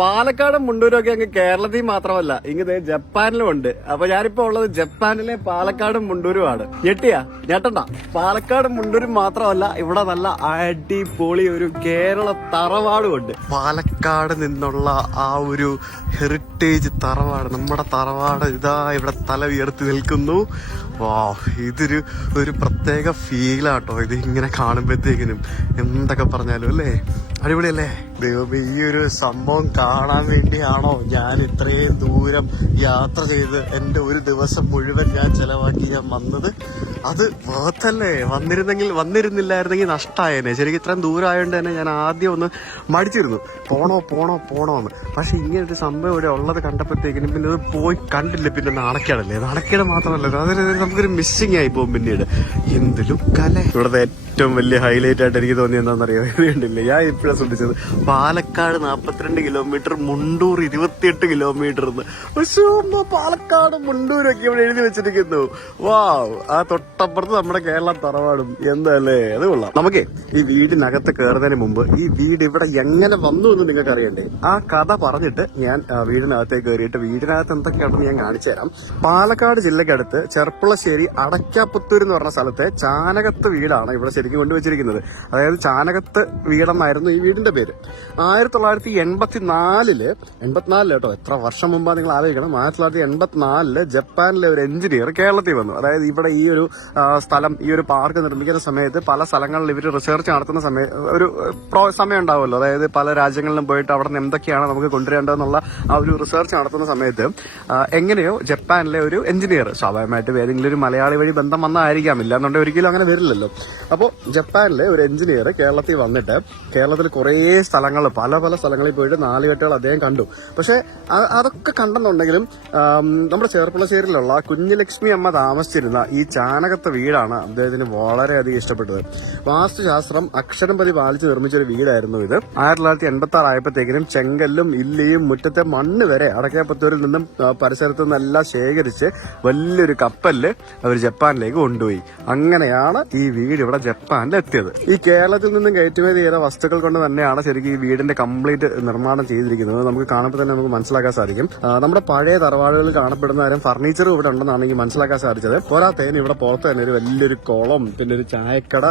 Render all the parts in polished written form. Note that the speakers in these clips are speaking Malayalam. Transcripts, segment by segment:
പാലക്കാടും മുണ്ടൂരും ഒക്കെ അങ്ങ് കേരളത്തിൽ മാത്രമല്ല ഇങ്ങ് ജപ്പാനിലും ഉണ്ട്. അപ്പൊ ഞാനിപ്പോ ഉള്ളത് ജപ്പാനിലെ പാലക്കാടും മുണ്ടൂരുമാണ്. ഞെട്ടണ്ട. പാലക്കാടും മുണ്ടൂരും മാത്രമല്ല, ഇവിടെ നല്ല അടിപൊളി ഒരു കേരള തറവാടും ഉണ്ട്. പാലക്കാട് നിന്നുള്ള ആ ഒരു ഹെറിറ്റേജ് തറവാട്, നമ്മുടെ തറവാട് ഇതാ ഇവിടെ തല ഉയർത്തി നിൽക്കുന്നു. വാ, ഇതൊരു പ്രത്യേക ഫീലാട്ടോ ഇത് ഇങ്ങനെ കാണുമ്പോഴത്തേക്കിനും. എന്തൊക്കെ പറഞ്ഞാലും അല്ലേ, അടിപൊളിയല്ലേ? ദൈവമേ, ഈ ഒരു സംഭവം കാണാൻ വേണ്ടിയാണോ ഞാൻ ഇത്രയും ദൂരം യാത്ര ചെയ്ത് എന്റെ ഒരു ദിവസം മുഴുവൻ ഞാൻ ചെലവാക്കി ഞാൻ വന്നത്? അത് വേർത്തല്ലേ? വന്നിരുന്നില്ലായിരുന്നെങ്കിൽ നഷ്ടമായേനെ. ശരിക്കും ഇത്രയും ദൂരം ആയതുകൊണ്ട് തന്നെ ഞാൻ ആദ്യം ഒന്ന് മടിച്ചിരുന്നു, പോണോന്ന്. പക്ഷെ ഇങ്ങനെ ഒരു സംഭവം ഇവിടെ ഉള്ളത് കണ്ടപ്പോഴത്തേക്കിനും പിന്നെ ഇത് പോയി കണ്ടില്ല. പിന്നെ നാണക്കേടല്ലേ? നാണക്കേട് മാത്രമല്ല, അതൊരു നമുക്കൊരു മിസ്സിങ് ആയി പോകും പിന്നീട്. എന്ത് ലുക്കല്ലേ! ഇവിടുത്തെ ഏറ്റവും വലിയ ഹൈലൈറ്റ് ആയിട്ട് എനിക്ക് തോന്നി എന്താണെന്നറിയോ? ഇത് കണ്ടില്ലേ, ഞാൻ ഇപ്പോഴാണ് ശ്രദ്ധിച്ചത്. Palakkad 42 kilometre, Mundur 28 kilometre. പാലക്കാട് മുണ്ടൂരൊക്കെ ഇവിടെ എഴുതി വെച്ചിരിക്കുന്നു. വാവ്! ആ തൊട്ടപ്പുറത്ത് നമ്മുടെ കേരള തറവാടും. എന്താല്ലേ, അത് കൊള്ളാം. നമുക്കേ ഈ വീടിനകത്ത് കയറുന്നതിന് മുമ്പ് ഈ വീട് ഇവിടെ എങ്ങനെ വന്നു എന്ന് നിങ്ങൾക്ക് അറിയണ്ടേ? ആ കഥ പറഞ്ഞിട്ട് ഞാൻ വീടിനകത്തേക്ക് കയറിയിട്ട് വീടിനകത്ത് എന്തൊക്കെയാണെന്ന് ഞാൻ കാണിച്ചു തരാം. പാലക്കാട് ജില്ലക്കടുത്ത് ചെർപ്പുളശ്ശേരി അടയ്ക്കാപ്പുത്തൂർ എന്ന് പറഞ്ഞ സ്ഥലത്തെ ചാനകത്ത് വീടാണ് ഇവിടെ ശരിക്കും കൊണ്ടുവച്ചിരിക്കുന്നത്. അതായത് ചാനകത്ത് വീടെന്നായിരുന്നു ഈ വീടിന്റെ പേര്. 1984 കേട്ടോ, എത്ര വർഷം മുമ്പാണ് നിങ്ങൾ ആലോചിക്കണം. 1984 ജപ്പാനിലെ ഒരു എഞ്ചിനീയർ കേരളത്തിൽ വന്നു. അതായത് ഇവിടെ ഈ ഒരു സ്ഥലം, ഈ ഒരു പാർക്ക് നിർമ്മിക്കുന്ന സമയത്ത് പല സ്ഥലങ്ങളിൽ ഇവർ റിസർച്ച് നടത്തുന്ന ഒരു സമയം ഉണ്ടാവുമല്ലോ. അതായത് പല രാജ്യങ്ങളിലും പോയിട്ട് അവിടെ നിന്ന് എന്തൊക്കെയാണ് നമുക്ക് കൊണ്ടുവരേണ്ടതെന്നുള്ള ആ ഒരു റിസർച്ച് നടത്തുന്ന സമയത്ത് എങ്ങനെയോ ജപ്പാനിലെ ഒരു എഞ്ചിനീയർ, സ്വാഭാവികമായിട്ട് ഏതെങ്കിലും ഒരു മലയാളി വഴി ബന്ധം വന്നായിരിക്കാം, ഇല്ലാന്നുണ്ടെങ്കിൽ ഒരിക്കലും അങ്ങനെ വരില്ലല്ലോ. അപ്പോൾ ജപ്പാനിലെ ഒരു എഞ്ചിനീയർ കേരളത്തിൽ വന്നിട്ട് കേരളത്തിൽ കുറേ സ്ഥലങ്ങൾ, പല സ്ഥലങ്ങളിൽ പോയിട്ട് 4 കെട്ടുകൾ അദ്ദേഹം കണ്ടു. പക്ഷെ അതൊക്കെ കണ്ടെന്നുണ്ടെങ്കിലും നമ്മുടെ ചെർപ്പുളശ്ശേരിയിലുള്ള കുഞ്ഞുലക്ഷ്മി അമ്മ താമസിച്ചിരുന്ന ഈ ചാനകത്തെ വീടാണ് അദ്ദേഹത്തിന് വളരെയധികം ഇഷ്ടപ്പെട്ടത്. വാസ്തുശാസ്ത്രം അക്ഷരം പതി പാലിച്ച് നിർമ്മിച്ചൊരു വീടായിരുന്നു ഇത്. 1986 ആയപ്പോഴത്തേക്കിനും ചെങ്കല്ലും ഇല്ലിയും മുറ്റത്തെ മണ്ണ് വരെ അടയ്ക്കാപ്പത്തൂരിൽ നിന്നും പരിസരത്തു നിന്നെല്ലാം ശേഖരിച്ച് വലിയൊരു കപ്പലില് അവർ ജപ്പാനിലേക്ക് കൊണ്ടുപോയി. അങ്ങനെയാണ് ഈ വീട് ഇവിടെ ജപ്പാനിൽ എത്തിയത്. ഈ കേരളത്തിൽ നിന്നും കയറ്റുമതി ചെയ്ത വസ്തുക്കൾ കൊണ്ട് തന്നെയാണ് ശരിക്കും ഈ വീടിന്റെ കംപ്ലീറ്റ് നിർമ്മാണം ചെയ്തിരിക്കുന്നത്. നമുക്ക് കാണുമ്പോൾ തന്നെ നമുക്ക് മനസ്സിലാക്കാൻ സാധിക്കും. നമ്മുടെ പഴയ തറവാടുകളിൽ കാണപ്പെടുന്ന കാര്യം ഫർണിച്ചറും ഇവിടെ ഉണ്ടെന്നാണ് എനിക്ക് മനസ്സിലാക്കാൻ സാധിച്ചത്. പോരാത്തതിന് ഇവിടെ പുറത്ത് തന്നെ ഒരു വലിയൊരു കുളം, പിന്നെ ഒരു ചായക്കട,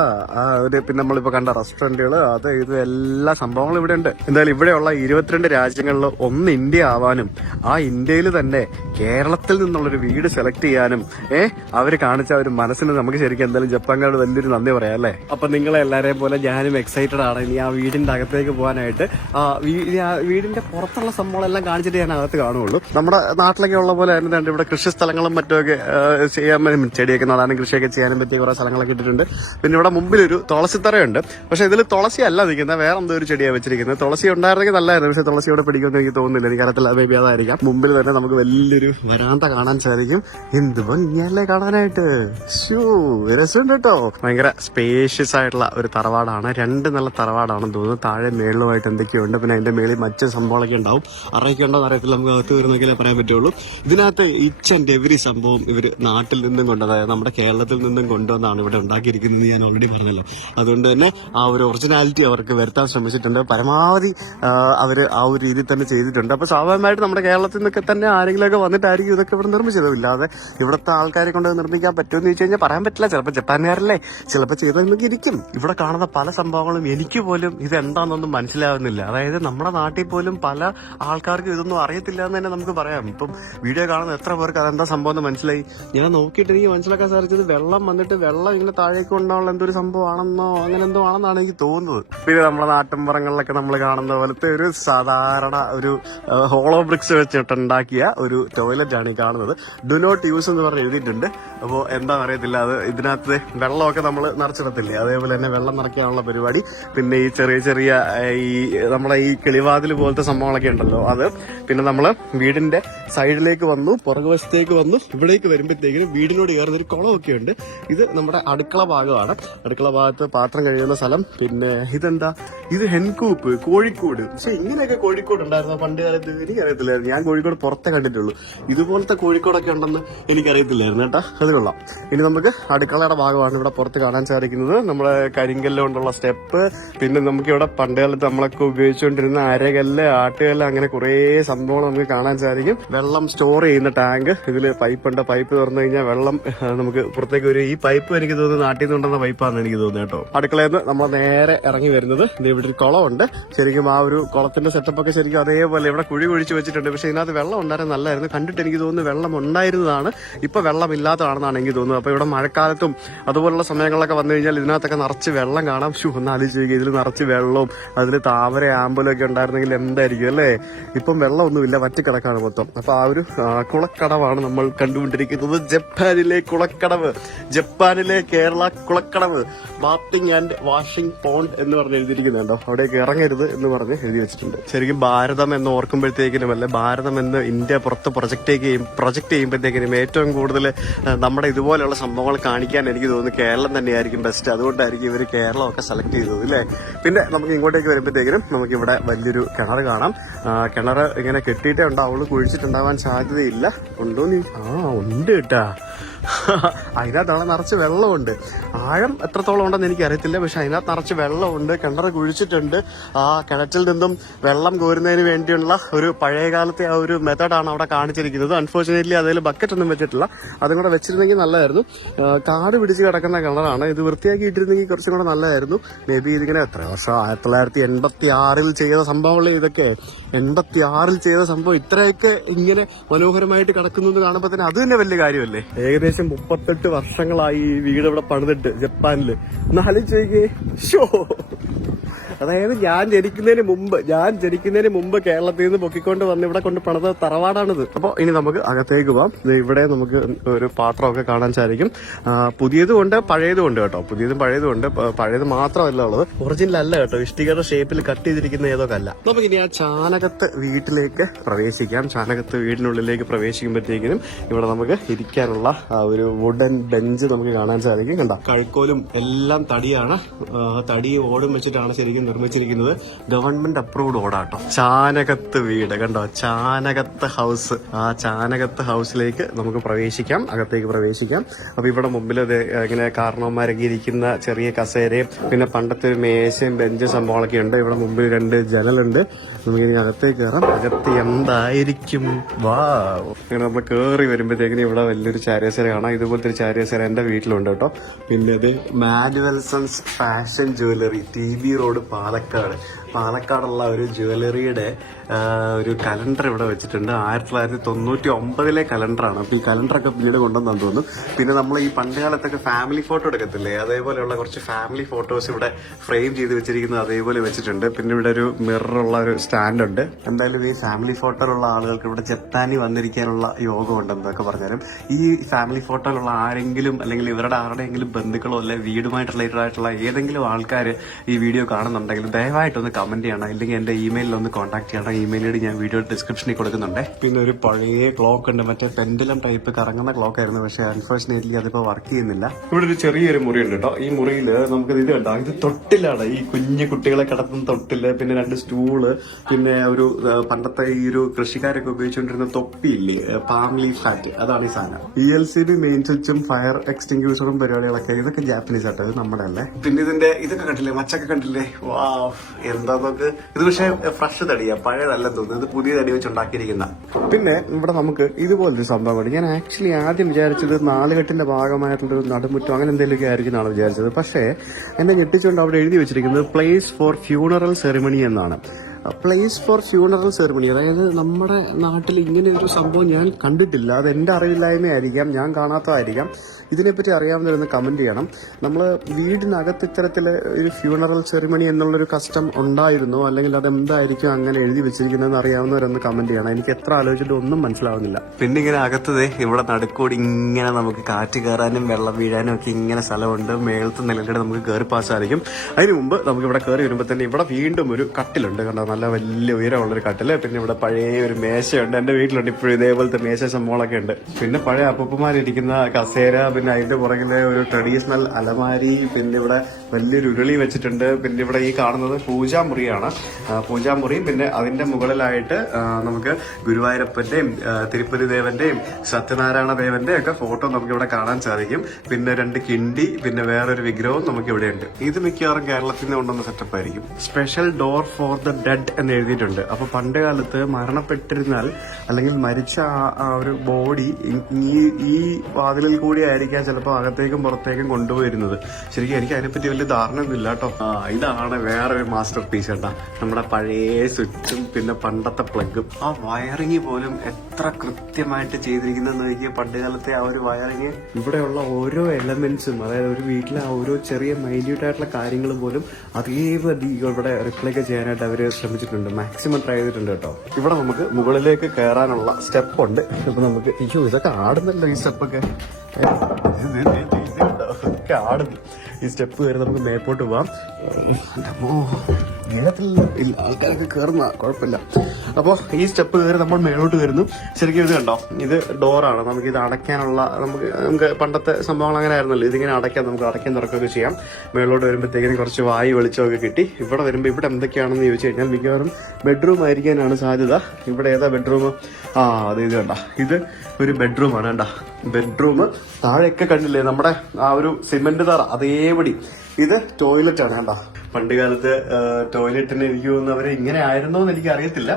പിന്നെ നമ്മളിപ്പോ കണ്ട റെസ്റ്റോറന്റുകൾ, അത് ഇത് എല്ലാ സംഭവങ്ങളും ഇവിടെ ഉണ്ട്. എന്തായാലും ഇവിടെയുള്ള 22 രാജ്യങ്ങളിൽ ഒന്ന് ഇന്ത്യ ആവാനും ആ ഇന്ത്യയിൽ തന്നെ കേരളത്തിൽ നിന്നുള്ളൊരു വീട് സെലക്ട് ചെയ്യാനും അവര് കാണിച്ച ഒരു മനസ്സിന് നമുക്ക് ശരിക്കും എന്തായാലും ജപ്പാൻകാരോട് വലിയൊരു നന്ദി പറയാം അല്ലേ? അപ്പൊ നിങ്ങളെ എല്ലാവരെയും പോലെ ഞാനും എക്സൈറ്റഡ് ആണ് ഇനി ആ വീടിന്റെ അകത്തേക്ക് പോകാനായിട്ട്. വീടിന്റെ പുറത്തുള്ള സംഭവങ്ങളെല്ലാം കാണിച്ചിട്ട് ഞാൻ അകത്ത് കാണുള്ളൂ. നമ്മുടെ നാട്ടിലൊക്കെ ഉള്ള പോലെ തന്നെ ഇവിടെ കൃഷി സ്ഥലങ്ങളും മറ്റുമൊക്കെ ചെയ്യാൻ, ചെടിയൊക്കെ നടാനും കൃഷിയൊക്കെ ചെയ്യാനും പറ്റിയ കുറെ സ്ഥലങ്ങളൊക്കെ ഇട്ടിട്ടുണ്ട്. പിന്നെ ഇവിടെ മുമ്പിലൊരു തുളസിത്തറയുണ്ട്. പക്ഷെ ഇതിൽ തുളസി അല്ല നിൽക്കുന്നത്, വേറെ എന്തോ ഒരു ചെടിയാണ് വെച്ചിരിക്കുന്നത്. തുളസി ഉണ്ടായിരുന്നെങ്കിൽ നല്ലായിരുന്നു, പക്ഷെ തുളസിയോടെ പിടിക്കുമെന്ന് എനിക്ക് തോന്നുന്നില്ല. എനിക്കറിയത്തില്ല, ബേബി അതായിരിക്കാം. മുമ്പിൽ തന്നെ നമുക്ക് വലിയൊരു വരാന്ത കാണാൻ സാധിക്കും. എന്ത് ഭംഗിയല്ലേ കാണാനായിട്ട്! രസമുണ്ട് കേട്ടോ. ഭയങ്കര സ്പേഷ്യസ് ആയിട്ടുള്ള ഒരു തറവാടാണ്. 2 നല്ല തറവാടാണെന്ന് തോന്നുന്നു. താഴെ മേളിലുമായിട്ട് എന്തൊക്കെയുണ്ട്, പിന്നെ അതിന്റെ മേളിൽ മറ്റു സംഭവങ്ങളൊക്കെ ഉണ്ടാവും. അറയൊക്കെ ഉണ്ടോ എന്ന് അറിയത്തില്ല, നമുക്ക് അകത്ത് വരുന്നെങ്കിലേ പറയാൻ പറ്റുള്ളൂ. ഇതിനകത്ത് ഈച്ച് ആൻഡ് എവരി സംഭവം ഇവർ നാട്ടിൽ നിന്നും അതായത് നമ്മുടെ കേരളത്തിൽ നിന്നും കൊണ്ടുവന്നാണ് ഇവിടെ ഉണ്ടാക്കിയിരിക്കുന്നത്. ഞാൻ ഓൾറെഡി പറഞ്ഞല്ലോ. അതുകൊണ്ട് തന്നെ ആ ഒരു ഒറിജിനാലിറ്റി അവർക്ക് വരുത്താൻ ശ്രമിച്ചിട്ടുണ്ട്. പരമാവധി അവർ ആ ഒരു രീതിയിൽ തന്നെ ചെയ്തിട്ടുണ്ട്. അപ്പൊ സ്വാഭാവികമായിട്ട് നമ്മുടെ കേരളത്തിൽ നിന്നൊക്കെ തന്നെ ആരെങ്കിലുമൊക്കെ വന്നിട്ടായിരിക്കും ഇതൊക്കെ ഇവിടെ നിർമ്മിച്ചത്. ഇല്ലാതെ ഇവിടുത്തെ ആൾക്കാരെ കൊണ്ട് നിർമ്മിക്കാൻ പറ്റുമെന്ന് ചോദിച്ചു കഴിഞ്ഞാൽ പറയാൻ പറ്റില്ല. ചിലപ്പോൾ ജപ്പാൻകാരല്ലേ, ചിലപ്പോൾ ചെയ്തെന്നൊക്കെ ഇരിക്കും. ഇവിടെ കാണുന്ന പല സംഭവങ്ങളും എനിക്ക് പോലും ഇതെന്താണെന്നൊന്നും മനസ്സിലാവുന്നില്ല. അതായത് നമ്മുടെ നാട്ടിൽ പോലും പല ആൾക്കാർക്ക് ഇതൊന്നും അറിയത്തില്ല എന്ന് തന്നെ നമുക്ക് പറയാം. ഇപ്പം വീഡിയോ കാണുന്ന എത്ര പേർക്ക് അതെന്താ സംഭവം എന്ന് മനസ്സിലായി? ഞാൻ നോക്കിയിട്ട് എനിക്ക് മനസ്സിലാക്കാൻ സാധിച്ചത് വെള്ളം വന്നിട്ട് വെള്ളം ഇങ്ങനെ താഴേക്ക് കൊണ്ടുള്ള എന്തൊരു സംഭവമാണെന്നോ അങ്ങനെ എന്തോ ആണെന്നാണ് എനിക്ക് തോന്നുന്നത്. പിന്നെ നമ്മുടെ നാട്ടിൻപുറങ്ങളിലൊക്കെ നമ്മൾ കാണുന്ന പോലത്തെ ഒരു സാധാരണ ഒരു ഹോളോ ബ്രിക്സ് വെച്ചിട്ടുണ്ടാക്കിയ ഒരു ടോയ്ലറ്റ് ആണ് ഈ കാണുന്നത്. ഡു നോട്ട് യൂസ് എന്ന് പറഞ്ഞ് എഴുതിയിട്ടുണ്ട്. അപ്പോൾ എന്താണെന്ന് അറിയത്തില്ല. അത് ഇതിനകത്ത് വെള്ളമൊക്കെ നമ്മൾ നിറച്ചിടത്തില്ലേ, അതേപോലെ തന്നെ വെള്ളം നിറയ്ക്കാനുള്ള പരിപാടി. പിന്നെ ഈ ചെറിയ ഈ നമ്മളെ ഈ കിളിവാതിൽ പോലത്തെ സംഭവങ്ങളൊക്കെ ഉണ്ടല്ലോ അത്. പിന്നെ നമ്മൾ വീടിന്റെ സൈഡിലേക്ക് വന്നു, പുറകുവശത്തേക്ക് വന്നു. ഇവിടേക്ക് വരുമ്പോഴത്തേക്കിനും വീടിനോട് കയറുന്നൊരു കുളമൊക്കെ ഉണ്ട്. ഇത് നമ്മുടെ അടുക്കള ഭാഗമാണ്. അടുക്കള ഭാഗത്ത് പാത്രം കഴിയുന്ന സ്ഥലം. പിന്നെ ഇതെന്താ, ഇത് ഹെൻകൂപ്പ്, കോഴിക്കോട്. പക്ഷെ ഇങ്ങനെയൊക്കെ കോഴിക്കോട് ഉണ്ടായിരുന്ന പണ്ട് കാലത്ത് എനിക്കറിയത്തില്ലായിരുന്നു. ഞാൻ കോഴിക്കോട് പുറത്തെ കണ്ടിട്ടുള്ളൂ. ഇതുപോലത്തെ കോഴിക്കോടൊക്കെ ഉണ്ടെന്ന് എനിക്കറിയത്തില്ലായിരുന്നു കേട്ടോ. അത് കൊള്ളാം. ഇനി നമുക്ക് അടുക്കളയുടെ ഭാഗമാണ് ഇവിടെ പുറത്ത് കാണാൻ സാധിക്കുന്നത്. ചെയ്തിരിക്കുന്നത് നമ്മുടെ കരിങ്കല്ല് കൊണ്ടുള്ള സ്റ്റെപ്പ്. പിന്നെ നമുക്കിവിടെ പണ്ട് കാലത്ത് നമ്മളൊക്കെ ഉപയോഗിച്ചുകൊണ്ടിരുന്ന അരകല്ല്, ആട്ടുകല്ല്, അങ്ങനെ കുറേ സംഭവങ്ങൾ നമുക്ക് കാണാൻ സാധിക്കും. വെള്ളം സ്റ്റോർ ചെയ്യുന്ന ടാങ്ക്, ഇതിൽ പൈപ്പുണ്ട്. പൈപ്പ് തുറന്നു കഴിഞ്ഞാൽ വെള്ളം നമുക്ക് പുറത്തേക്ക് വരും. ഈ പൈപ്പ് എനിക്ക് തോന്നുന്നു നാട്ടിൽ നിന്നുണ്ടെന്ന പൈപ്പാണെന്ന് എനിക്ക് തോന്നുന്നു കേട്ടോ. അടുക്കളയിൽ നിന്ന് നമ്മൾ നേരെ ഇറങ്ങി വരുന്നത് ഇവിടെ ഒരു കുളമുണ്ട്. ശരിക്കും ആ ഒരു കുളത്തിന്റെ സെറ്റപ്പ് ഒക്കെ ശരിക്കും അതേപോലെ ഇവിടെ കുഴി കുഴിച്ച് വെച്ചിട്ടുണ്ട്. പക്ഷെ ഇതിനകത്ത് വെള്ളം ഉണ്ടായിരുന്ന നല്ലായിരുന്നു. കണ്ടിട്ട് എനിക്ക് തോന്നുന്നു വെള്ളം ഉണ്ടായിരുന്നതാണ്, ഇപ്പൊ വെള്ളമില്ലാത്തതാണെന്നാണ് എനിക്ക് തോന്നുന്നത്. അപ്പൊ ഇവിടെ മഴക്കാലത്തും അതുപോലുള്ള സമയങ്ങളിലൊക്കെ വന്നു കഴിഞ്ഞാൽ ഇതിനകത്തൊക്കെ നിറച്ച് വെള്ളം കാണാം. ഒന്ന് ആലോചിക്കുക, ഇതിൽ നിറച്ച് വെള്ളവും അതിൽ താമര ആമ്പലും ഒക്കെ ഉണ്ടായിരുന്നെങ്കിൽ എന്തായിരിക്കും അല്ലേ. ഇപ്പം വെള്ളമൊന്നുമില്ല, വറ്റിക്കിടക്കാണ് മൊത്തം. അപ്പൊ ആ ഒരു കുളക്കടവാണ് നമ്മൾ കണ്ടുകൊണ്ടിരിക്കുന്നത്. ജപ്പാനിലെ കുളക്കടവ്, ജപ്പാനിലെ കേരള കുളക്കടവ്, ബാത്തിങ് ആൻഡ് വാഷിംഗ് പോണ്ട് എന്ന് പറഞ്ഞ് എഴുതിയിരിക്കുന്നുണ്ടോ. അവിടേക്ക് ഇറങ്ങരുത് എന്ന് പറഞ്ഞ് എഴുതി വെച്ചിട്ടുണ്ട്. ശരിക്കും ഭാരതം എന്ന് ഓർക്കുമ്പോഴത്തേക്കിനും അല്ലെ, ഭാരതം എന്ന് ഇന്ത്യ പുറത്ത് പ്രൊജക്ട് ചെയ്യുമ്പോഴത്തേക്കിനും ഏറ്റവും കൂടുതൽ നമ്മുടെ ഇതുപോലെയുള്ള സംഭവങ്ങൾ കാണിക്കാൻ എനിക്ക് തോന്നുന്നു കേരളം തന്നെയായിരിക്കും ബെസ്റ്റ്. അതുകൊണ്ടായിരിക്കും ഇവർ കേരളമൊക്കെ സെലക്ട് ചെയ്തത് അല്ലേ. പിന്നെ നമുക്ക് ഇങ്ങോട്ടേക്ക് വരുമ്പോഴത്തേക്കിനും നമുക്കിവിടെ വലിയൊരു കിണർ കാണാം. കിണർ ഇങ്ങനെ കെട്ടിയിട്ടേ ഉണ്ടാവുള്ളൂ, കുഴിച്ചിട്ടുണ്ടാവാൻ സാധ്യതയില്ല. ഉണ്ടോ നീ? ഉണ്ട് കേട്ടാ. അതിനകത്താണ് നിറച്ച് വെള്ളമുണ്ട്. ആഴം എത്രത്തോളം ഉണ്ടെന്ന് എനിക്കറിയത്തില്ല, പക്ഷെ അതിനകത്ത് നിറച്ച് വെള്ളമുണ്ട്. കിണർ കുഴിച്ചിട്ടുണ്ട്. ആ കിണറ്റിൽ നിന്നും വെള്ളം കോരുന്നതിന് വേണ്ടിയുള്ള ഒരു പഴയകാലത്തെ ആ ഒരു മെത്തഡാണ് അവിടെ കാണിച്ചിരിക്കുന്നത്. അൺഫോർച്ചുനേറ്റ്ലി അതിൽ ബക്കറ്റ് ഒന്നും വെച്ചിട്ടില്ല. അതും കൂടെ വെച്ചിരുന്നെങ്കിൽ നല്ലതായിരുന്നു. കാട് പിടിച്ച് കിടക്കുന്ന കിണറാണ്. ഇത് വൃത്തിയാക്കി ഇട്ടിരുന്നെങ്കിൽ കുറച്ചും കൂടെ നല്ലതായിരുന്നു. മേ ബി ഇതിങ്ങനെ എത്ര വർഷം, 1986 ചെയ്ത സംഭവമല്ലേ ഇതൊക്കെ. 86 ചെയ്ത സംഭവം ഇത്രയൊക്കെ ഇങ്ങനെ മനോഹരമായിട്ട് കിടക്കുന്നത് കാണുമ്പോൾ തന്നെ അത് തന്നെ വലിയ കാര്യമല്ലേ. ഏകദേശം 38 വർഷങ്ങളായി ഈ വീട് ഇവിടെ പണിതിട്ട് ജപ്പാനില്. ആലോചിക്കേ. അതായത് ഞാൻ ജനിക്കുന്നതിന് മുമ്പ് കേരളത്തിൽ നിന്ന് പൊക്കിക്കൊണ്ട് വന്ന് ഇവിടെ കൊണ്ട് പണിത തറവാടാണിത്. അപ്പോൾ ഇനി നമുക്ക് അകത്തേക്ക് പോവാം. ഇവിടെ നമുക്ക് ഒരു പാത്രമൊക്കെ കാണാൻ സാധിക്കും. പുതിയതും ഉണ്ട് പഴയതും ഉണ്ട് കേട്ടോ. പുതിയതും പഴയതും ഉണ്ട്. പഴയത് മാത്രമല്ല ഉള്ളത്, ഒറിജിനൽ അല്ല കേട്ടോ. ഇഷ്ടികയുടെ ഷേപ്പിൽ കട്ട് ചെയ്തിരിക്കുന്ന ഏതൊക്കെ അല്ല. നമുക്കിനി ആ ചാനകത്ത് വീട്ടിലേക്ക് പ്രവേശിക്കാം. ചാനകത്ത് വീടിനുള്ളിലേക്ക് പ്രവേശിക്കുമ്പോഴത്തേക്കിനും ഇവിടെ നമുക്ക് ഇരിക്കാനുള്ള ഒരു വുഡൻ ബെഞ്ച് നമുക്ക് കാണാൻ സാധിക്കും. കണ്ട, കഴുക്കോലും എല്ലാം തടിയാണ്. തടി ഓടും വെച്ചിട്ടാണ് ശരിക്കും നിർമ്മിച്ചിരിക്കുന്നത്. Government approved ഓടാട്ടോ. ചാനകത്ത് വീട് കണ്ടോ, ചാനകത്ത് ഹൗസ്. ആ ചാനകത്ത് ഹൗസിലേക്ക് നമുക്ക് പ്രവേശിക്കാം, അകത്തേക്ക് പ്രവേശിക്കാം. അപ്പൊ ഇവിടെ മുമ്പിൽ ഇങ്ങനെ കാരണവന്മാരൊക്കെ ഇരിക്കുന്ന ചെറിയ കസേരയും പിന്നെ പണ്ടത്തെ ഒരു മേശയും ബെഞ്ച് സംഭവങ്ങളൊക്കെ ഉണ്ട്. ഇവിടെ മുമ്പിൽ 2 ജനലുണ്ട്. നമുക്കിനി അകത്തേക്ക് കയറാം. അകത്ത് എന്തായിരിക്കും? വാ, ഇങ്ങനെ നമ്മൾ കയറി വരുമ്പോഴത്തേക്കിനും ഇവിടെ വലിയൊരു ചാരിയസേര കാണാം. ഇതുപോലത്തെ ഒരു ചാരിയസേര എന്റെ വീട്ടിലുണ്ട് കേട്ടോ. പിന്നെ ഇത് മാനുവൽസൺസ് ഫാഷൻ ജ്വല്ലറി, TB റോഡ്, പാലക്കാടുള്ള ഒരു ജ്വല്ലറിയുടെ ഒരു കലണ്ടർ ഇവിടെ വെച്ചിട്ടുണ്ട്. 1999 കലണ്ടറാണ്. അപ്പൊ ഈ കലണ്ടറൊക്കെ പിന്നീട് കൊണ്ടുവന്നു തോന്നുന്നു. പിന്നെ നമ്മൾ ഈ പണ്ട് കാലത്തൊക്കെ ഫാമിലി ഫോട്ടോ എടുക്കത്തില്ലേ, അതേപോലെയുള്ള കുറച്ച് ഫാമിലി ഫോട്ടോസ് ഇവിടെ ഫ്രെയിം ചെയ്ത് വെച്ചിരിക്കുന്നത് അതേപോലെ വെച്ചിട്ടുണ്ട്. പിന്നെ ഇവിടെ ഒരു മിററുള്ള ഒരു സ്റ്റാൻഡ് ഉണ്ട്. എന്തായാലും ഈ ഫാമിലി ഫോട്ടോയിലുള്ള ആളുകൾക്ക് ഇവിടെ ജപ്പാനിൽ വന്നിരിക്കാനുള്ള യോഗം ഉണ്ടെന്നൊക്കെ പറഞ്ഞാലും, ഈ ഫാമിലി ഫോട്ടോയിലുള്ള ആരെങ്കിലും അല്ലെങ്കിൽ ഇവരുടെ ആരുടെയെങ്കിലും ബന്ധുക്കളോ അല്ലെ വീടുമായിട്ട് റിലേറ്റഡ് ആയിട്ടുള്ള ഏതെങ്കിലും ആൾക്കാർ ഈ വീഡിയോ കാണുന്നുണ്ടെങ്കിൽ ദയവായിട്ടൊന്ന് കമന്റ് ചെയ്യണം. ഇല്ലെങ്കിൽ എന്റെ ഇമെയിലിൽ ഒന്ന് കോൺടാക്ട് ചെയ്യണം. ഇമെയിൽ ഐഡി ഞാൻ വീഡിയോ ഡിസ്ക്രിപ്ഷനിൽ കൊടുക്കുന്നുണ്ട്. പിന്നെ ഒരു പഴയ ക്ലോക്ക് ഉണ്ട്, മറ്റേ പെൻഡലം ടൈപ്പ് കറങ്ങുന്ന ക്ലോക്ക് ആയിരുന്നു. പക്ഷെ അൺഫോർച്ചുനേറ്റ്ലി അതിപ്പോ വർക്ക് ചെയ്യുന്നില്ല. ഇവിടെ ഒരു ചെറിയൊരു മുറി ഉണ്ട് കേട്ടോ. ഈ മുറിയിൽ നമുക്ക് ഇത് കണ്ടോ, ഇത് തൊട്ടിലാണ്. ഈ കുഞ്ഞു കുട്ടികളെ കിടത്തുന്ന തൊട്ടില്, പിന്നെ 2 സ്റ്റൂള്, പിന്നെ ഒരു പണ്ടത്തെ ഈ ഒരു കൃഷിക്കാരൊക്കെ ഉപയോഗിച്ചുകൊണ്ടിരുന്ന തൊപ്പിയില്ലേ, പാം ലീഫ് ഹാറ്റ്, അതാണ് ഈ സാധനം. ELCB മെയിൻ സ്വിച്ചും ഫയർ എക്സ്റ്റിംഗ്യൂഷറും പരിപാടികളൊക്കെ ഇതൊക്കെ ജാപ്പനീസ് ആട്ടോ, ഇത് നമ്മുടെ അല്ലേ. പിന്നെ ഇതിന്റെ ഇതൊക്കെ കണ്ടില്ലേ, മച്ചൊക്കെ കണ്ടില്ലേ, വാ എന്താ നോക്ക്. ഇത് പക്ഷേ ഫ്രഷ് തടിയാ, പഴയതല്ലെന്ന് തോന്നുന്നു. ഇത് പുതിയ തടി വെച്ച് ഉണ്ടാക്കിയിരിക്കുന്ന. പിന്നെ ഇവിടെ നമുക്ക് ഇതുപോലൊരു സംഭവമുണ്ട്. ഞാൻ ആക്ച്വലി ആദ്യം വിചാരിച്ചത് 4 കെട്ടിന്റെ ഭാഗമായിട്ടുള്ള ഒരു നടുമുറ്റം അങ്ങനെ എന്തെങ്കിലുമൊക്കെ ആയിരിക്കുന്നതാണ് വിചാരിച്ചത്. പക്ഷേ എന്നെ ഞെട്ടിച്ചുകൊണ്ട് അവിടെ എഴുതി വെച്ചിരിക്കുന്നത് പ്ലേസ് ഫോർ ഫ്യൂണറൽ സെറിമണി എന്നാണ്. പ്ലേസ് ഫോർ ഫ്യൂണറൽ സെറിമണി, അതായത് നമ്മുടെ നാട്ടിൽ ഇങ്ങനെ ഒരു സംഭവം ഞാൻ കണ്ടിട്ടില്ല. അത് എൻ്റെ അറിവില്ലായ്മയായിരിക്കാം, ഞാൻ കാണാത്തതായിരിക്കാം. ഇതിനെപ്പറ്റി അറിയാവുന്നവരൊന്ന് കമന്റ് ചെയ്യണം. നമ്മൾ വീടിനകത്ത് ഇത്തരത്തിൽ ഒരു ഫ്യൂണറൽ സെറിമണി എന്നുള്ളൊരു കസ്റ്റം ഉണ്ടായിരുന്നോ, അല്ലെങ്കിൽ അതെന്തായിരിക്കും അങ്ങനെ എഴുതി വെച്ചിരിക്കുന്നതെന്ന് അറിയാവുന്നവരൊന്ന് കമന്റ് ചെയ്യണം. എനിക്ക് എത്ര ആലോചിച്ചിട്ട് ഒന്നും മനസ്സിലാവുന്നില്ല. പിന്നെ ഇങ്ങനെ അകത്തതേ ഇവിടെ നടുക്കൂടി ഇങ്ങനെ നമുക്ക് കാറ്റ് കയറാനും വെള്ളം വീഴാനും ഒക്കെ ഇങ്ങനെ സ്ഥലമുണ്ട്. മേളത്തെ നിലയിലൂടെ നമുക്ക് കയറി പാസ്സായിരിക്കും. അതിന് മുമ്പ് നമുക്ക് ഇവിടെ കയറി വരുമ്പോൾ തന്നെ ഇവിടെ വീണ്ടും ഒരു കട്ടിലുണ്ട്. കണ്ടോ, നല്ല വലിയ ഉയരമുള്ളൊരു കട്ടില്. പിന്നെ ഇവിടെ പഴയ ഒരു മേശയുണ്ട്. എന്റെ വീട്ടിലുണ്ട് ഇപ്പോഴും ഇതേപോലത്തെ മേശ സംഭവങ്ങളൊക്കെ ഉണ്ട്. പിന്നെ പഴയ അപ്പൂപ്പന്മാരിരിക്കുന്ന കസേര, പിന്നെ അതിന്റെ പുറകിലെ ഒരു ട്രഡീഷണൽ അലമാരി, പിന്നെ ഇവിടെ വലിയൊരു ഉരുളി വെച്ചിട്ടുണ്ട്. പിന്നെ ഇവിടെ ഈ കാണുന്നത് പൂജാമുറിയാണ്. പൂജാമുറിയും പിന്നെ അതിന്റെ മുകളിലായിട്ട് നമുക്ക് ഗുരുവായൂരപ്പന്റെയും തിരുപ്പതി ദേവന്റെയും സത്യനാരായണ ദേവന്റെയും ഒക്കെ ഫോട്ടോ നമുക്ക് ഇവിടെ കാണാൻ സാധിക്കും. പിന്നെ 2 കിണ്ടി, പിന്നെ വേറൊരു വിഗ്രഹവും നമുക്ക് ഇവിടെ ഉണ്ട്. ഇത് മിക്കവാറും കേരളത്തിൽ നിന്ന് കൊണ്ടുവന്ന സെറ്റപ്പ് ആയിരിക്കും. Special door for the dead എന്ന് എഴുതിയിട്ടുണ്ട്. അപ്പൊ പണ്ട് കാലത്ത് മരണപ്പെട്ടിരുന്നാൽ അല്ലെങ്കിൽ മരിച്ച ആ ഒരു ബോഡി ഈ വാതിലിൽ കൂടി ആയിരിക്കാം ചിലപ്പോൾ അകത്തേക്കും പുറത്തേക്കും കൊണ്ടുപോയിരുന്നത്. ശരിക്കും എനിക്ക് അതിനെപ്പറ്റി വലിയ ധാരണയൊന്നുമില്ല കേട്ടോ. ഇതാണ് വേറൊരു മാസ്റ്റർ പീസ് കേട്ടാ. നമ്മുടെ പഴയ സ്വിച്ചും പിന്നെ പണ്ടത്തെ പ്ലഗും. ആ വയറിങ് പോലും എത്ര കൃത്യമായിട്ട് ചെയ്തിരിക്കുന്നതെന്ന് നോക്കിയ പണ്ട് കാലത്തെ ആ ഒരു വയറിങ്. ഇവിടെയുള്ള ഓരോ എലമെന്റ്സും, അതായത് ഒരു വീട്ടിലെ ആ ഓരോ ചെറിയ മൈന്യൂട്ട് ആയിട്ടുള്ള കാര്യങ്ങൾ പോലും അതേപടി ഇവിടെ റിപ്ലൈക്ക് ചെയ്യാനായിട്ട് അവര് ശ്രമിച്ചിട്ടുണ്ട്. മാക്സിമം ട്രൈ ചെയ്തിട്ടുണ്ട് കേട്ടോ. ഇവിടെ നമുക്ക് മുകളിലേക്ക് കയറാനുള്ള സ്റ്റെപ്പ് ഉണ്ട്. ഇപ്പൊ നമുക്ക് ഇതൊക്കെ ആടുന്നല്ലോ ഈ സ്റ്റെപ്പൊക്കെ ആടുന്നു. ഈ സ്റ്റെപ്പ് കയറി നമുക്ക് മേപ്പോട്ട് പോവാം. നീളത്തിൽ ആൾക്കാരൊക്കെ കയറുന്ന കുഴപ്പമില്ല. അപ്പോൾ ഈ സ്റ്റെപ്പ് കയറി നമ്മൾ മേലോട്ട് വരുന്നു. ശരിക്കും ഇത് കണ്ടോ, ഇത് ഡോറാണ്. നമുക്ക് ഇത് അടയ്ക്കാനുള്ള നമുക്ക് പണ്ടത്തെ സംഭവങ്ങൾ അങ്ങനെ ആയിരുന്നല്ലോ. ഇതിങ്ങനെ അടയ്ക്കാം, നമുക്ക് അടയ്ക്കാൻ തുറക്കുകയൊക്കെ ചെയ്യാം. മേലോട്ട് വരുമ്പോഴത്തേക്കിനും കുറച്ച് വായു വെളിച്ചമൊക്കെ കിട്ടി. ഇവിടെ വരുമ്പോൾ ഇവിടെ എന്തൊക്കെയാണെന്ന് ചോദിച്ചു കഴിഞ്ഞാൽ മിക്കവാറും ബെഡ്റൂം ആയിരിക്കാനാണ് സാധ്യത. ഇവിടെ ഏതാ ബെഡ്റൂം? അത് ഇത് കണ്ട, ഇത് ഒരു ബെഡ്റൂമാണ്. കണ്ട ബെഡ്റൂം താഴെയൊക്കെ കണ്ടില്ലേ നമ്മുടെ ആ ഒരു സിമെന്റ് തറ അതേപടി. ഇത് ടോയ്ലറ്റ് ആണ്. കണ്ട പണ്ട് കാലത്ത് ടോയ്ലറ്റിന് എനിക്ക് തോന്നുന്നവര് ഇങ്ങനെ ആയിരുന്നോ എന്ന് എനിക്ക് അറിയത്തില്ല.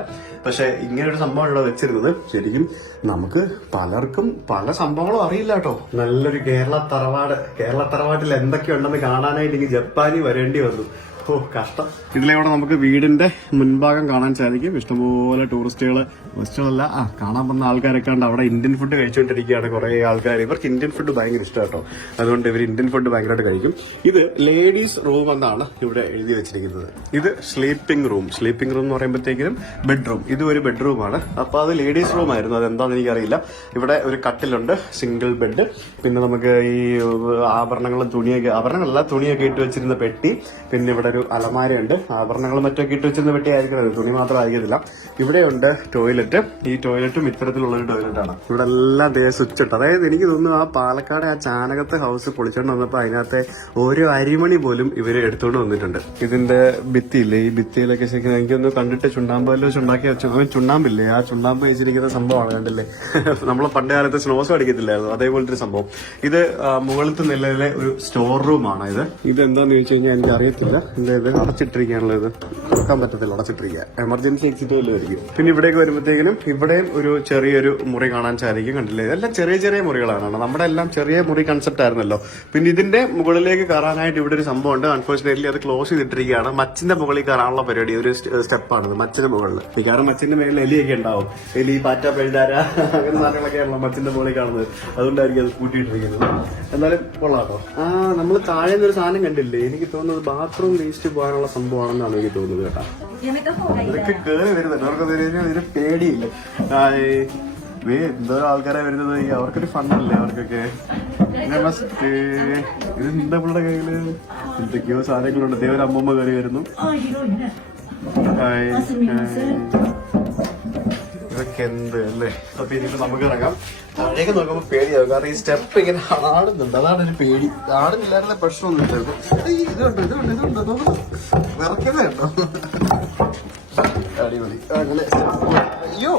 പക്ഷെ ഇങ്ങനെ ഒരു സംഭവം ഇവിടെ വെച്ചിരുന്നത്. ശരിക്കും നമുക്ക് പലർക്കും പല സംഭവങ്ങളും അറിയില്ല കേട്ടോ. നല്ലൊരു കേരള തറവാട്ടിൽ എന്തൊക്കെയുണ്ടെന്ന് കാണാനായിട്ട് എനിക്ക് ജപ്പാനിൽ വരേണ്ടി വന്നു. കഷ്ടം. ഇതിലൂടെ നമുക്ക് വീടിന്റെ മുൻഭാഗം കാണാൻ സാധിക്കും. ഇഷ്ടംപോലെ ടൂറിസ്റ്റുകളല്ല കാണാൻ വന്ന ആൾക്കാരൊക്കെ ഉണ്ട്. അവിടെ ഇന്ത്യൻ ഫുഡ് കഴിച്ചുകൊണ്ടിരിക്കുകയാണ് കുറെ ആൾക്കാർ. ഇവർക്ക് ഇന്ത്യൻ ഫുഡ് ഭയങ്കര ഇഷ്ടം കേട്ടോ. അതുകൊണ്ട് ഇവർ ഇന്ത്യൻ ഫുഡ് ഭയങ്കരമായിട്ട് കഴിക്കും. ഇത് ലേഡീസ് റൂം എന്നാണ് ഇവിടെ എഴുതി വെച്ചിരിക്കുന്നത്. ഇത് സ്ലീപ്പിംഗ് റൂം എന്ന് പറയുമ്പോഴത്തേക്കും ബെഡ്റൂം. ഇത് ഒരു ബെഡ്റൂമാണ്. അപ്പൊ അത് ലേഡീസ് റൂം ആയിരുന്നു. അതെന്താന്ന് എനിക്കറിയില്ല. ഇവിടെ ഒരു കട്ടിലുണ്ട്, സിംഗിൾ ബെഡ്. പിന്നെ നമുക്ക് ഈ തുണിയൊക്കെ ഇട്ട് വെച്ചിരുന്ന പെട്ടി. പിന്നെ ഇവിടെ ഒരു അലമാരയുണ്ട്. ആഭരണങ്ങളും മറ്റൊക്കെ ഇട്ട് വെച്ചിരുന്ന പെട്ടി ആയിരിക്കുന്നത്, തുണി മാത്രം ആയിരിക്കത്തില്ല. ഇവിടെയുണ്ട് ടോയ്ലറ്റ്. ഈ ടോയ്ലറ്റും ഇത്തരത്തിലുള്ള ഒരു ടോയ്ലറ്റാണ്. ഇവിടെ എല്ലാം സ്വിച്ച് ഇട്ട്. അതായത് എനിക്ക് തോന്നുന്നു ആ പാലക്കാട് ആ ചാനകത്തെ ഹൗസ് പൊളിച്ചോണ്ട് വന്നപ്പോൾ അതിനകത്തെ ഓരോ അരിമണി പോലും ഇവര് എടുത്തുകൊണ്ട് വന്നിട്ടുണ്ട്. ഇതിന്റെ ഭിത്തിയില്ലേ, ഈ ഭിത്തിയിലൊക്കെ ശരിക്കും എനിക്കൊന്ന് കണ്ടിട്ട് ചുണ്ണാമ്പല്ലോ ചുണ്ണാമ്പില്ലേ, ആ ചുണ്ണാമ്പ് വെച്ചിരിക്കുന്ന സംഭവമാണ്. കണ്ടില്ലേ, നമ്മൾ പണ്ട് കാലത്ത് സ്നോസ് അടിക്കത്തില്ലായിരുന്നു, അതേപോലത്തെ ഒരു സംഭവം. ഇത് മുകളിലത്തെ നിലയിലെ ഒരു സ്റ്റോർ റൂമാണ്. ഇത് എന്താന്ന് ചോദിച്ചു കഴിഞ്ഞാൽ എനിക്ക് അറിയത്തില്ല. ഇത് അടച്ചിട്ടിരിക്കാനുള്ള ഇത് തുറക്കാൻ പറ്റത്തില്ല, അടച്ചിട്ടിരിക്കുക. Emergency exit വല്ലതായിരിക്കും. പിന്നെ ഇവിടേക്ക് വരുമ്പോഴത്തേക്കിനും ഇവിടെയും ഒരു ചെറിയൊരു മുറി കാണാൻ സാധിക്കും. കണ്ടില്ലേ, ഇതെല്ലാം ചെറിയ ചെറിയ മുറികളാണ്. നമ്മുടെ എല്ലാം ചെറിയ മുറി കൺസെപ്റ്റ് ആയിരുന്നല്ലോ. പിന്നെ ഇതിന്റെ മുകളിലേക്ക് കയറാനായിട്ട് ഇവിടെ ഒരു സംഭവം ഉണ്ട്. അൺഫോർച്ചുനേറ്റ്ലി അത് ക്ലോസ് ചെയ്തിട്ടിരിക്കുകയാണ്. മച്ചിന്റെ മുകളിൽ കയറാനുള്ള പരിപാടി, ഒരു സ്റ്റെപ്പാണിത് മച്ചിന്റെ മുകളിൽ. മിക്കവാറും മച്ചിന്റെ മേളിൽ എലിയൊക്കെ ഉണ്ടാവും. എലി, പാറ്റ, പെഴുതാര അങ്ങനെ സാധനങ്ങളൊക്കെയാണല്ലോ മച്ചിന്റെ മുകളിൽ കാണുന്നത്. അതുകൊണ്ടായിരിക്കും അത് കൂട്ടിയിട്ടിരിക്കുന്നത്. എന്നാലും കൊള്ളാട്ടോ. നമ്മൾ താഴെ നിന്നൊരു സാധനം കണ്ടില്ലേ, എനിക്ക് തോന്നുന്നത് ബാത്റൂം വേസ്റ്റ് പോകാനുള്ള സംഭവമാണെന്നാണ് എനിക്ക് തോന്നുന്നത് കേട്ടോ. ഇതൊക്കെ കേറി വരുന്നുണ്ട്. അവർക്ക് ഇതിന് പേടിയില്ല. എന്തോ ആൾക്കാരെ വരുന്നത്, അവർക്കൊരു ഫണ്ടല്ലേ അവർക്കൊക്കെ. ഇത് എന്താ പുള്ളിയുടെ കയ്യില് എന്തൊക്കെയോ സാധനങ്ങളുണ്ട്. ദേവര അമ്മൂമ്മ കയറി വരുന്നു. ഇതൊക്കെ എന്ത് അല്ലേ. അപ്പൊ ഇനി നമുക്ക് ഇറങ്ങാം. താഴേക്ക് നോക്കുമ്പോ പേടിയാവും, കാരണം ഈ സ്റ്റെപ്പ് ഇങ്ങനെ ആടുന്നുണ്ട്. അതാണ് ഒരു പേടി. ആടുന്നില്ലായിരുന്ന പ്രശ്നമൊന്നുമില്ല. ഇതുണ്ട് വിറയ്ക്കുന്നേ കേട്ടോ. അടിപൊളി. അങ്ങനെ അയ്യോ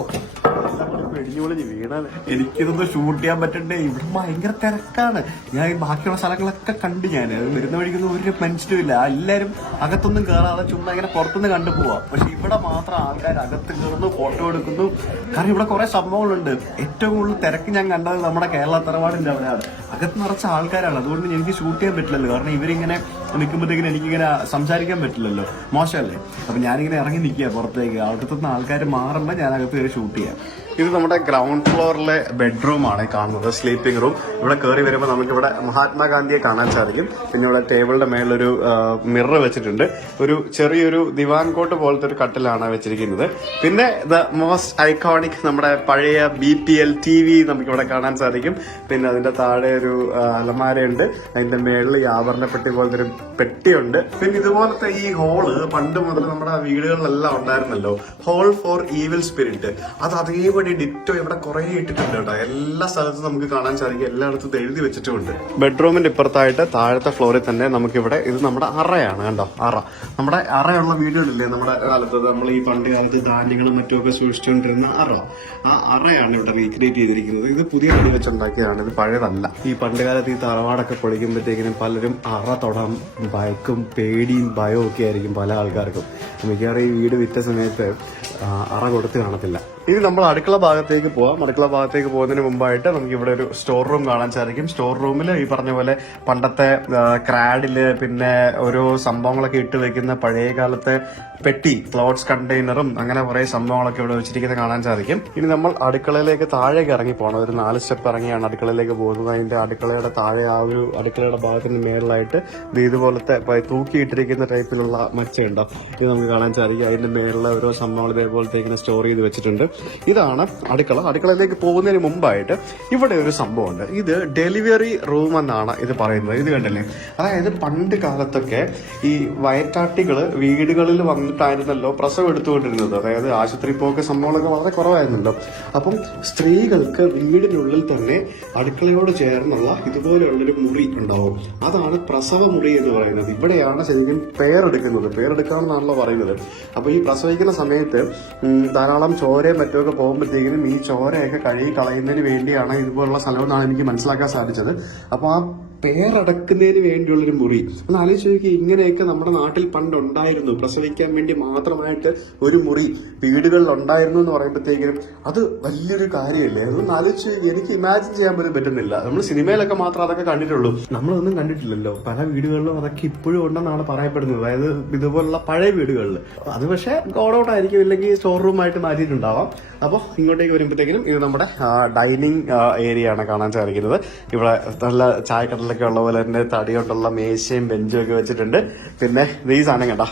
പിടിഞ്ഞുപൊളിഞ്ഞ് വീണാല്. എനിക്കിതൊന്നും ഷൂട്ട് ചെയ്യാൻ പറ്റണ്ടേ. ഇവിടെ ഭയങ്കര തിരക്കാണ്. ഞാൻ ബാക്കിയുള്ള സ്ഥലങ്ങളൊക്കെ കണ്ടു. ഞാൻ വരുന്ന വഴിക്കൊന്നും ഒരു മനുഷ്യരും ഇല്ല. എല്ലാരും അകത്തൊന്നും കയറാതെ ചുമ്മാ ഇങ്ങനെ പുറത്തുനിന്ന് കണ്ടു പോവാ. പക്ഷെ ഇവിടെ മാത്രം ആൾക്കാർ അകത്ത് കയറുന്നു, ഫോട്ടോ എടുക്കുന്നു. കാരണം ഇവിടെ കുറെ സംഭവങ്ങളുണ്ട്. ഏറ്റവും കൂടുതൽ തിരക്ക് ഞാൻ കണ്ടത് നമ്മുടെ കേരള തറവാടിന്റെ അവിടെയാണ്. അകത്ത് നിറച്ച ആൾക്കാരാണ്. അതുകൊണ്ട് എനിക്ക് ഷൂട്ട് ചെയ്യാൻ പറ്റില്ലല്ലോ. കാരണം ഇവരിങ്ങനെ നിൽക്കുമ്പോഴത്തേക്കിനും എനിക്കിങ്ങനെ സംസാരിക്കാൻ പറ്റില്ലല്ലോ, മോശമല്ലേ. അപ്പൊ ഞാനിങ്ങനെ ഇറങ്ങി നിൽക്കുക പുറത്തേക്ക്. അവിടുത്തെ ആൾക്കാർ മാറുമ്പോൾ ഞാൻ അകത്ത് കയറി ഷൂട്ട് ചെയ്യാം. ഇത് നമ്മുടെ ഗ്രൗണ്ട് ഫ്ലോറിലെ ബെഡ്റൂം ആണ് കാണുന്നത്, സ്ലീപ്പിംഗ് റൂം. ഇവിടെ കയറി വരുമ്പോൾ നമുക്ക് ഇവിടെ മഹാത്മാഗാന്ധിയെ കാണാൻ സാധിക്കും. പിന്നെ ഇവിടെ ടേബിളിന്റെ മേലൊരു മിറർ വെച്ചിട്ടുണ്ട്. ഒരു ചെറിയൊരു ദിവാൻ കോട്ട് പോലത്തെ ഒരു കട്ടിലാണ് വെച്ചിരിക്കുന്നത്. പിന്നെ ദ മോസ്റ്റ് ഐക്കോണിക് നമ്മുടെ പഴയ BPL TV നമുക്കിവിടെ കാണാൻ സാധിക്കും. പിന്നെ അതിന്റെ താഴെ ഒരു അലമാരയുണ്ട്. അതിന്റെ മേളിൽ ഈ ആഭരണപ്പെട്ടി പോലത്തെ ഒരു പെട്ടിയുണ്ട്. പിന്നെ ഇതുപോലത്തെ ഈ ഹോള് പണ്ട് മുതൽ നമ്മുടെ വീടുകളിലെല്ലാം ഉണ്ടായിരുന്നല്ലോ, ഹോൾ ഫോർ ഈവിൽ സ്പിരിറ്റ്. അത് അതേപടി ഡിറ്റോ ഇവിടെ കുറെ ഇട്ടിട്ടുണ്ട് കേട്ടോ. എല്ലാ സ്ഥലത്തും നമുക്ക് കാണാൻ സാധിക്കും, എല്ലായിടത്തും എഴുതി വെച്ചിട്ടുമുണ്ട്. ബെഡ്റൂമിന്റെ ഇപ്പുറത്തായിട്ട് താഴത്തെ ഫ്ലോറിൽ തന്നെ നമുക്കിവിടെ ഇത് നമ്മുടെ അറയാണ് കണ്ടോ. നമ്മുടെ അറയുള്ള വീടുകളില്ലേ നമ്മുടെ കാലത്ത്, നമ്മൾ ഈ പണ്ട് കാലത്ത് ധാന്യങ്ങളും മറ്റുമൊക്കെ സൂക്ഷിച്ചുകൊണ്ടിരുന്ന ആ അറയാണ് ഇവിടെ റീക്രിയേറ്റ് ചെയ്തിരിക്കുന്നത്. ഇത് പുതിയ വീട് വെച്ചുണ്ടാക്കിയതാണ്, ഇത് പഴയതല്ല. ഈ പണ്ട് കാലത്ത് ഈ തറവാടൊക്കെ പൊളിക്കുമ്പോഴത്തേക്കിനും പലരും അറ തൊടാൻ ഭയക്കും, പേടിയും ഭയവും ഒക്കെ ആയിരിക്കും പല ആൾക്കാർക്കും. മിക്കവാറും ഈ വീട് വിറ്റ സമയത്ത് അറ കൊടുത്ത് കാണത്തില്ല. ഇനി നമ്മൾ അടുക്കള ഭാഗത്തേക്ക് പോവാം. അടുക്കള ഭാഗത്തേക്ക് പോകുന്നതിന് മുമ്പായിട്ട് നമുക്ക് ഇവിടെ ഒരു സ്റ്റോർ റൂം കാണാൻ സാധിക്കും. സ്റ്റോർ റൂമിൽ ഈ പറഞ്ഞ പോലെ പണ്ടത്തെ ക്രാഡില് പിന്നെ ഓരോ സംഭവങ്ങളൊക്കെ ഇട്ട് വെക്കുന്ന പഴയ കാലത്തെ പെട്ടി, ക്ലോത്ത്സ് കണ്ടെയ്നറും അങ്ങനെ കുറെ സംഭവങ്ങളൊക്കെ ഇവിടെ വെച്ചിരിക്കുന്നത് കാണാൻ സാധിക്കും. ഇനി നമ്മൾ അടുക്കളയിലേക്ക് താഴേക്ക് ഇറങ്ങി പോകണം. ഒരു 4 സ്റ്റെപ്പ് ഇറങ്ങിയാണ് അടുക്കളയിലേക്ക് പോകുന്നത്. അതിന്റെ അടുക്കളയുടെ താഴെ ആ ഒരു അടുക്കളയുടെ ഭാഗത്തിന് മേളിലായിട്ട് ഇതുപോലത്തെ തൂക്കിയിട്ടിരിക്കുന്ന ടൈപ്പിലുള്ള മച്ചയുണ്ടോ, ഇത് നമുക്ക് കാണാൻ സാധിക്കും. അതിന്റെ മേളിലെ ഓരോ സംഭവങ്ങൾ ഇതേപോലത്തെ ഇങ്ങനെ സ്റ്റോർ ചെയ്ത് വെച്ചിട്ടുണ്ട്. ഇതാണ് അടുക്കള. അടുക്കളയിലേക്ക് പോകുന്നതിന് മുമ്പായിട്ട് ഇവിടെ ഒരു സംഭവമുണ്ട്. ഇത് ഡെലിവറി റൂം എന്നാണ് ഇത് പറയുന്നത്. ഇത് കണ്ടില്ലേ, അതായത് പണ്ട് കാലത്തൊക്കെ ഈ വയറ്റാട്ടികള് വീടുകളിൽ വന്നിട്ടായിരുന്നല്ലോ പ്രസവം എടുത്തുകൊണ്ടിരുന്നത്. അതായത് ആശുപത്രി പോക്ക് സംഭവങ്ങളൊക്കെ വളരെ കുറവായിരുന്നല്ലോ. അപ്പം സ്ത്രീകൾക്ക് വീടിനുള്ളിൽ തന്നെ അടുക്കളയോട് ചേർന്നുള്ള ഇതുപോലെയുള്ളൊരു മുറി ഉണ്ടാവും. അതാണ് പ്രസവ മുറി എന്ന് പറയുന്നത്. ഇവിടെയാണ് ശരിക്കും പേരെടുക്കാമെന്നാണല്ലോ പറയുന്നത്. അപ്പൊ ഈ പ്രസവിക്കുന്ന സമയത്ത് ധാരാളം ചോരയും മറ്റുമൊക്കെ പോകുമ്പോഴത്തേക്കിനും ഈ ചോരയൊക്കെ കഴുകി കളയുന്നതിന് വേണ്ടിയാണ് ഇതുപോലുള്ള സ്ഥലമെന്നാണ് എനിക്ക് മനസ്സിലാക്കാൻ സാധിച്ചത്. അപ്പൊ ആ പേരടക്കുന്നതിന് വേണ്ടിയുള്ളൊരു മുറി ഒന്ന് ആലോചിച്ച് നോക്കി. ഇങ്ങനെയൊക്കെ നമ്മുടെ നാട്ടിൽ പണ്ടുണ്ടായിരുന്നു. പ്രസവിക്കാൻ വേണ്ടി മാത്രമായിട്ട് ഒരു മുറി വീടുകളിൽ ഉണ്ടായിരുന്നു എന്ന് പറയുമ്പോഴത്തേക്കിനും അത് വലിയൊരു കാര്യമല്ലേ. അതൊന്നും ആലോചിച്ച് എനിക്ക് ഇമാജിൻ ചെയ്യാൻ പോലും പറ്റുന്നില്ല. നമ്മൾ സിനിമയിലൊക്കെ മാത്രം അതൊക്കെ കണ്ടിട്ടുള്ളൂ, നമ്മളൊന്നും കണ്ടിട്ടില്ലല്ലോ. പല വീടുകളിലും അതൊക്കെ ഇപ്പോഴും ഉണ്ടെന്നാണ് പറയപ്പെടുന്നത്. അതായത് ഇതുപോലുള്ള പഴയ വീടുകളിൽ. അത് പക്ഷേ ഗോഡൌട്ട് ആയിരിക്കും, ഇല്ലെങ്കിൽ സ്റ്റോർ റൂം ആയിട്ട് മാറ്റിയിട്ടുണ്ടാവാം. അപ്പോൾ ഇങ്ങോട്ടേക്ക് വരുമ്പോഴത്തേക്കിനും ഇത് നമ്മുടെ ഡൈനിങ് ഏരിയ ആണ് കാണാൻ സാധിക്കുന്നത്. ഇവിടെ നല്ല ചായക്കടലൊക്കെ ഉള്ള പോലെ തന്നെ തടി കൊണ്ടുള്ള മേശയും ബെഞ്ചും ഒക്കെ വെച്ചിട്ടുണ്ട്. പിന്നെ ഈ സാധനം കേട്ടോ,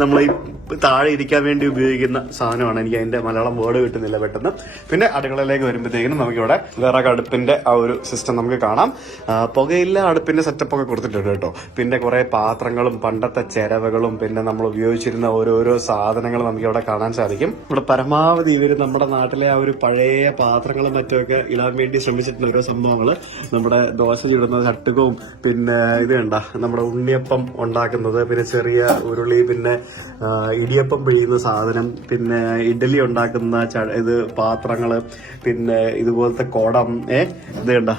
നമ്മൾ ഈ താഴെ ഇരിക്കാൻ വേണ്ടി ഉപയോഗിക്കുന്ന സാധനമാണ്. എനിക്ക് അതിന്റെ മലയാളം വേർഡ് കിട്ടുന്നില്ല പെട്ടെന്ന്. പിന്നെ അടുക്കളയിലേക്ക് വരുമ്പോഴത്തേക്കിനും നമുക്കിവിടെ വിറക് അടുപ്പിന്റെ ആ ഒരു സിസ്റ്റം നമുക്ക് കാണാം. പുകയില്ല അടുപ്പിന്റെ സെറ്റപ്പ് ഒക്കെ കൊടുത്തിട്ടുണ്ട് കേട്ടോ. പിന്നെ കുറെ പാത്രങ്ങളും പണ്ടത്തെ ചെരവകളും പിന്നെ നമ്മൾ ഉപയോഗിച്ചിരുന്ന ഓരോരോ സാധനങ്ങളും നമുക്ക് ഇവിടെ കാണാൻ സാധിക്കും. ഇവിടെ പരമാവധി ഇവര് നമ്മുടെ നാട്ടിലെ ആ ഒരു പഴയ പാത്രങ്ങളും മറ്റുമൊക്കെ ഇടാൻ വേണ്ടി ശ്രമിച്ചിട്ടുള്ള ഓരോ സംഭവങ്ങള്. നമ്മുടെ ദോശ ചുടുന്ന ചട്ടുകവും പിന്നെ ഇത് കണ്ട നമ്മുടെ ഉണ്ണിയപ്പം ഉണ്ടാക്കുന്നത്, പിന്നെ ചെറിയ ഉരുളി, പിന്നെ ഇടിയപ്പം പിഴിയുന്ന സാധനം, പിന്നെ ഇഡലി ഉണ്ടാക്കുന്ന ഇത് പാത്രങ്ങള്, പിന്നെ ഇതുപോലത്തെ കുടം. ഇത് കണ്ട,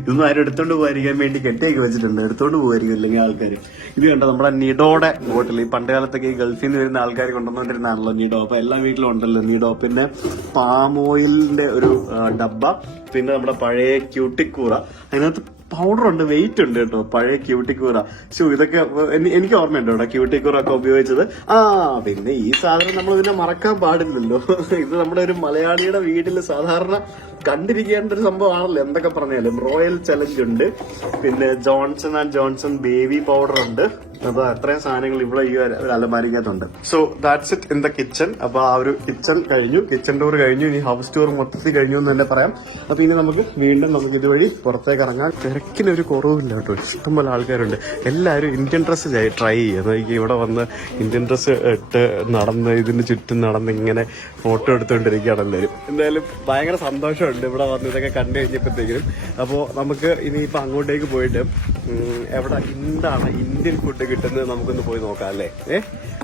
ഇതൊന്നും ആരും എടുത്തോണ്ട് പോകാതിരിക്കാൻ വേണ്ടി കെട്ടിയൊക്കെ വെച്ചിട്ടുണ്ട്. എടുത്തോണ്ട് പോകായിരിക്കും ഇല്ലെങ്കിൽ ആൾക്കാർ. ഇത് കണ്ട നമ്മുടെ നിഡോയുടെ ബോട്ടിൽ. ഈ പണ്ട് കാലത്തൊക്കെ ഈ ഗൾഫിൽ നിന്ന് വരുന്ന ആൾക്കാർ കൊണ്ടുവന്നോണ്ടിരുന്നാണല്ലോ നിഡോ. അപ്പൊ എല്ലാ വീട്ടിലും ഉണ്ടല്ലോ നിഡോ. പിന്നെ പാം ഓയിലിന്റെ ഒരു ഡബ്ബ, പിന്നെ നമ്മുടെ പഴയ ക്യൂട്ടിക്കൂറ. അതിനകത്ത് പൗഡർ ഉണ്ട്, വെയിറ്റ് ഉണ്ട് കേട്ടോ. പഴയ ക്യൂട്ടിക്കൂറ. ഇതൊക്കെ എനിക്ക് ഓർമ്മയുണ്ട് കേട്ടോ, ക്യൂട്ടിക്കൂറ ഒക്കെ ഉപയോഗിച്ചത്. പിന്നെ ഈ സാധനം നമ്മൾ പിന്നെ മറക്കാൻ പാടില്ലല്ലോ. ഇത് നമ്മുടെ ഒരു മലയാളിയുടെ വീട്ടിൽ സാധാരണ കണ്ടിരിക്കേണ്ട ഒരു സംഭവമാണല്ലോ. എന്തൊക്കെ പറഞ്ഞാലും റോയൽ ചലഞ്ച് ഉണ്ട്, പിന്നെ Johnson and Johnson baby powder ഉണ്ട്. അപ്പൊ അത്രയും സാധനങ്ങൾ ഇവിടെ ഈ ഒരു അലമാരിക്കകത്തുണ്ട്. So that's it in the kitchen. അപ്പൊ ആ ഒരു കിച്ചൺ കഴിഞ്ഞു, കിച്ചൺ ടൂർ കഴിഞ്ഞു. ഇനി ഹൗസ് ടൂർ മൊത്തത്തിൽ കഴിഞ്ഞു എന്ന് തന്നെ പറയാം. അപ്പൊ ഇനി നമുക്ക് വീണ്ടും നമുക്ക് ഇതുവഴി പുറത്തേക്ക് ഇറങ്ങാൻ. തിരക്കിനൊരു കുറവില്ല കേട്ടോ, ഇഷ്ടംപോലെ ആൾക്കാരുണ്ട്. എല്ലാവരും ഇന്ത്യൻ ഡ്രസ്സ് ട്രൈ ചെയ്യുക. ഇവിടെ വന്ന് ഇന്ത്യൻ ഡ്രസ്സ് ഇട്ട് നടന്ന് ഇതിന് ചുറ്റും നടന്ന് ഇങ്ങനെ ഫോട്ടോ എടുത്തുകൊണ്ടിരിക്കുകയാണ് എല്ലാവരും. എന്തായാലും ഭയങ്കര സന്തോഷമുണ്ട് ഇവിടെ വന്ന് ഇതൊക്കെ കണ്ടു കഴിഞ്ഞപ്പോഴത്തേക്കും. അപ്പോൾ നമുക്ക് ഇനിയിപ്പോൾ അങ്ങോട്ടേക്ക് പോയിട്ട് എവിടെ എന്താണ് ഇന്ത്യൻ ഫുഡ് കിട്ടുന്നത് നമുക്കൊന്ന് പോയി നോക്കാം അല്ലേ.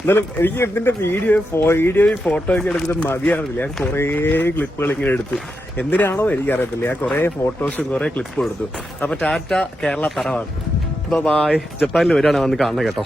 എന്നാലും എനിക്ക് ഇതിന്റെ വീഡിയോയും ഫോട്ടോ ഒക്കെ എടുക്കുന്നത് മതിയാകുന്നില്ല. ഞാൻ കുറേ ക്ലിപ്പുകൾ ഇങ്ങനെ എടുത്തു. എന്തിനാണോ എനിക്കറിയത്തില്ല. ഞാൻ കുറേ ഫോട്ടോസും കുറേ ക്ലിപ്പും എടുത്തു. അപ്പൊ ടാറ്റ കേരള തറവാട്. ബൈ. ജപ്പാനിൽ വരികയാണ് വന്ന് കാണണം കേട്ടോ.